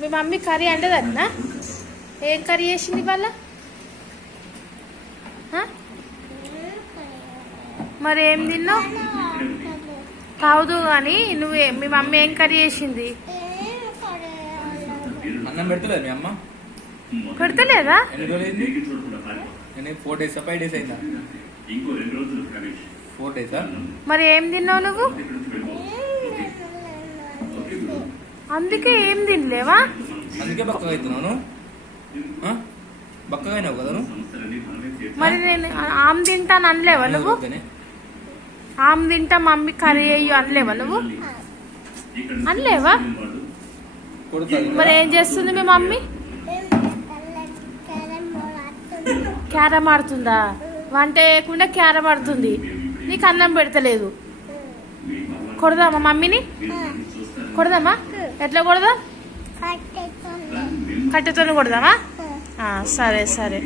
మీ mummy curry అంటదన్నా? ఏం curry చేసింది ఇవాళ? మరి ఏం తిన్నావు? కాదు కానీ మీ మమ్మీ ఏం కర్రీ చేసింది? అన్నం పెడతలేదు మీ అమ్మ? పెడతలేదా? 4 days 5 days అయిందా? 4 days. మరి ఏం తిన్నావు నువ్వు? అందుకే ఏం తినలేవా? అందుకే బక్కగా అవుతున్నాను. బక్కగా అయినావు కదా నువ్వు. మరి నేను ఆమె తింటాను అనలేవా నువ్వు? ఆమె తింటా మమ్మీ కర్రీ అయ్యో అనలేవా నువ్వు? అనలేవా? మరి ఏం చేస్తుంది మీ మమ్మీ? క్యారమ్ ఆడుతుందా? వంట వేయకుండా క్యారమ్ ఆడుతుంది. నీకు అన్నం పెడతలేదు. కొడదామా మమ్మీని? కొడదామా? ఎట్లా కొడదాం? కట్టెతో కొడదామా? సరే సరే.